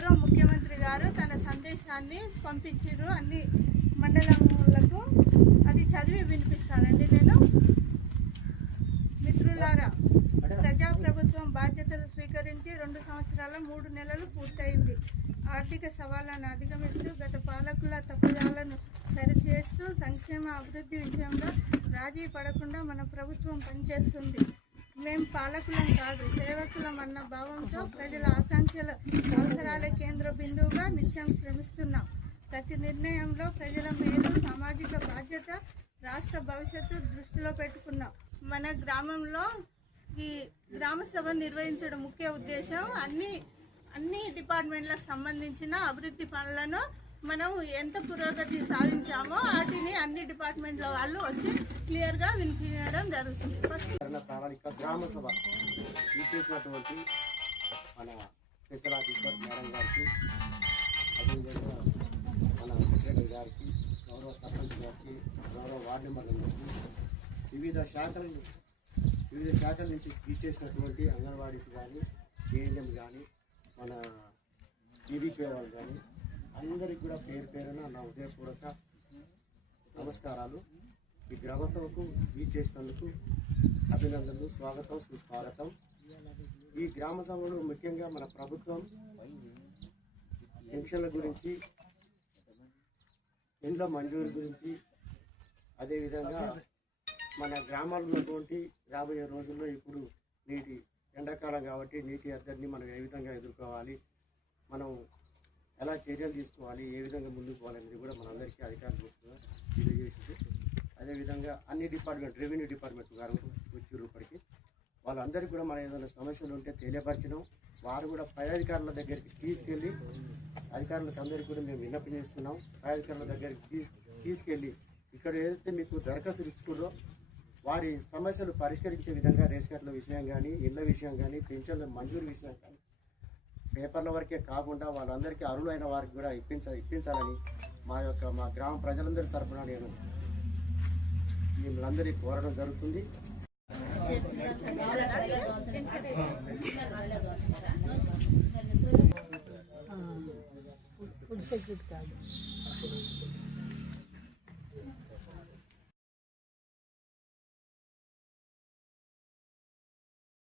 గౌరవ ముఖ్యమంత్రి గారు తన సందేశాన్ని పంపించారు అన్ని మండలములకు. అది చదివి వినిపిస్తానండి నేను. మిత్రులారా, ప్రజాప్రభుత్వం బాధ్యతలు స్వీకరించి 2 సంవత్సరాల 3 నెలలు పూర్తయింది. ఆర్థిక సవాళ్లను అధిగమిస్తూ గత పాలకుల తప్పుదాలను సరిచేస్తూ సంక్షేమ అభివృద్ధి విషయంలో రాజీ పడకుండా మన ప్రభుత్వం పనిచేస్తుంది. మేము పాలకులం కాదు, సేవకులం అన్న భావంతో ప్రజల ఆకాంక్షల అవసరాల కేంద్ర బిందువుగా నిత్యం శ్రమిస్తున్నాం. ప్రతి నిర్ణయంలో ప్రజల మేలు, సామాజిక బాధ్యత, రాష్ట్ర భవిష్యత్తు దృష్టిలో పెట్టుకున్నాం. మన గ్రామంలో ఈ గ్రామ సభ నిర్వహించడం ముఖ్య ఉద్దేశం అన్ని డిపార్ట్మెంట్లకు సంబంధించిన అభివృద్ధి పనులను మనం ఎంత పురోగతి సాధించామో వాటిని అన్ని డిపార్ట్మెంట్ల వాళ్ళు వచ్చి క్లియర్గా వినిపించడం జరుగుతుంది. ప్రణాళిక గ్రామ సభ చేసినటువంటి మన స్పెషల్ ఆఫీసర్ మేడం గారికి, అదేవిధంగా మన సెక్రటరీ గారికి, గౌరవ సర్పంచ్ గారికి, గౌరవ వార్డు మెంబర్లందరికీ, వివిధ శాఖల నుంచి తీసేసినటువంటి అంగన్వాడీస్ కానీ, ఏఎన్ఎం కానీ, మన టీవీపీ వాళ్ళు కానీ అందరికి కూడా పేరు పేరున నా ఉదయపూర్వక నమస్కారాలు. ఈ గ్రామ సభకు చేసినందుకు అభినందనలు, స్వాగతం, సుస్వాగతం. ఈ గ్రామ సభలో ముఖ్యంగా మన ప్రభుత్వం పెన్షన్ల గురించి, ఇండ్ల మంజూరు గురించి, అదేవిధంగా మన గ్రామాల్లో ఉన్నటువంటి రాబోయే రోజుల్లో ఇప్పుడు ఎండాకాలం కాబట్టి నీటి ఎద్దడిని మనం ఏ విధంగా ఎదుర్కోవాలి, మనం ఎలా చర్యలు తీసుకోవాలి, ఏ విధంగా ముందుకు పోవాలనేది కూడా మనందరికీ అధికారులు తెలియజేసింది. అదేవిధంగా అన్ని డిపార్ట్మెంట్, రెవెన్యూ డిపార్ట్మెంట్ గారు వచ్చారు. ఇప్పటికీ వాళ్ళందరికీ కూడా మనం ఏదైనా సమస్యలు ఉంటే తెలియపరచడం, వారు కూడా పై అధికారుల దగ్గరికి తీసుకెళ్ళి, అధికారులకు అందరికీ కూడా మేము విన్నపం చేస్తున్నాం. పై అధికారుల దగ్గరికి తీసుకెళ్ళి ఇక్కడ ఏదైతే మీకు దరఖాస్తులు ఇచ్చుకున్నారో వారి సమస్యలు పరిష్కరించే విధంగా రేషన్ కార్డుల విషయం కానీ, ఇళ్ల విషయం కానీ, పెన్షన్ల మంజూరు విషయం కానీ పేపర్ల వరకే కాకుండా వాళ్ళందరికీ అర్హులైన వారికి కూడా ఇప్పించాలని మా గ్రామ ప్రజలందరి తరఫున నేను మిమ్మల్ని కోరడం జరుగుతుంది.